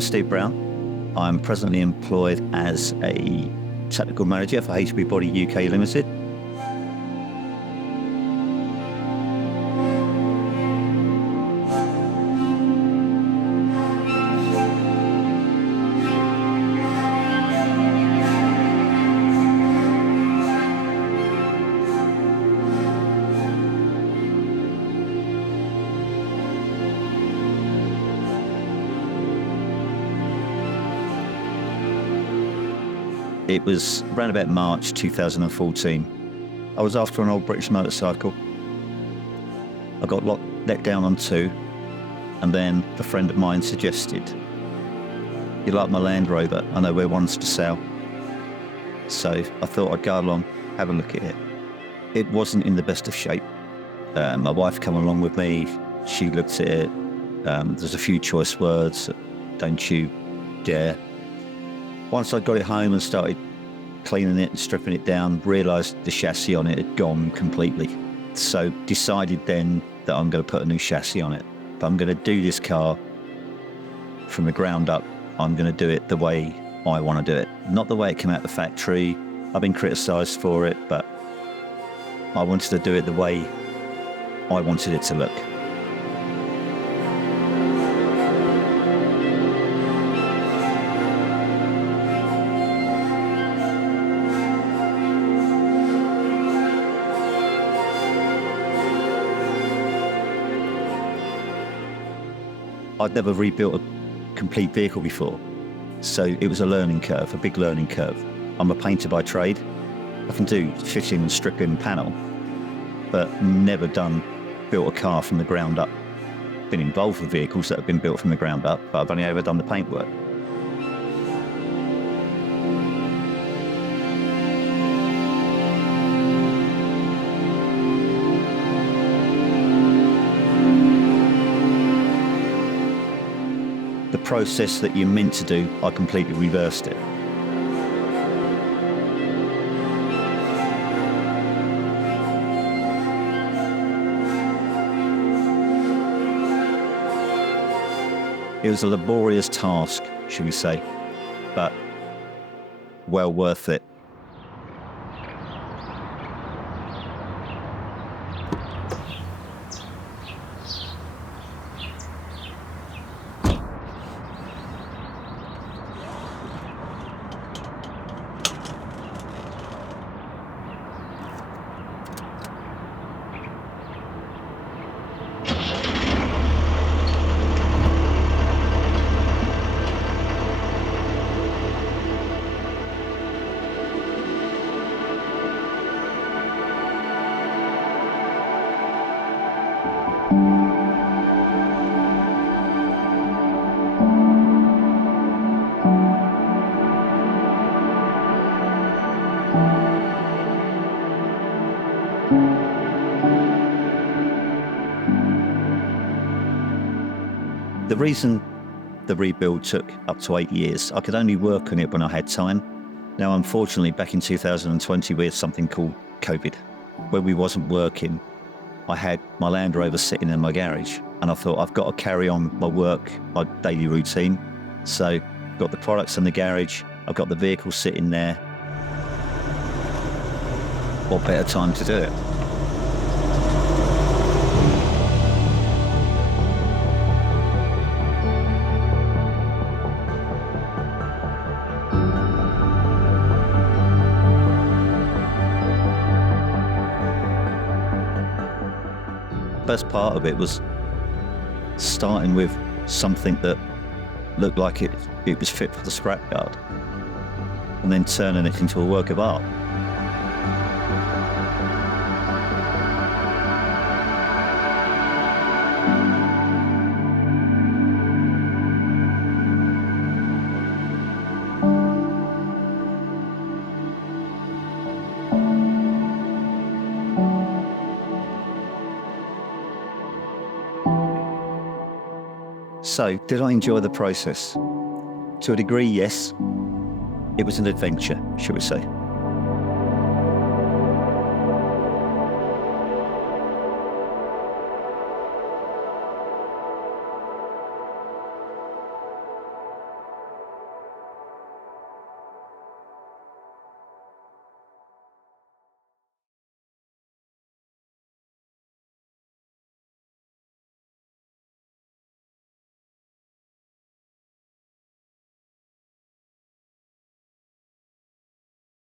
I'm Steve Brown. I'm presently employed as a technical manager for HB Body UK Limited. It was around about March 2014. I was after an old British motorcycle. I got let down on two, and then a friend of mine suggested, "You like my Land Rover? I know where one's to sell." So I thought I'd go along, have a look at it. It wasn't in the best of shape. My wife came along with me. She looked at it. There's a few choice words. Don't you dare. Once I got it home and started cleaning it and stripping it down, realised the chassis on it had gone completely. So decided then that I'm going to put a new chassis on it. If I'm going to do this car from the ground up, I'm going to do it the way I want to do it. Not the way it came out the factory. I've been criticised for it, but I wanted to do it the way I wanted it to look. I'd never rebuilt a complete vehicle before, so it was a learning curve, a big learning curve. I'm a painter by trade. I can do fitting, stripping, panel, but never built a car from the ground up. Been involved with vehicles that have been built from the ground up, but I've only ever done the paintwork. The process that you're meant to do, I completely reversed it. It was a laborious task, should we say, but well worth it. The reason the rebuild took up to 8 years, I could only work on it when I had time. Now, unfortunately, back in 2020, we had something called COVID. When we wasn't working, I had my Land Rover sitting in my garage, and I thought, I've got to carry on my work, my daily routine. So got the products in the garage, I've got the vehicle sitting there. What better time to do it? Best part of it was starting with something that looked like it was fit for the scrapyard, and then turning it into a work of art. So, did I enjoy the process? To a degree, yes. It was an adventure, shall we say.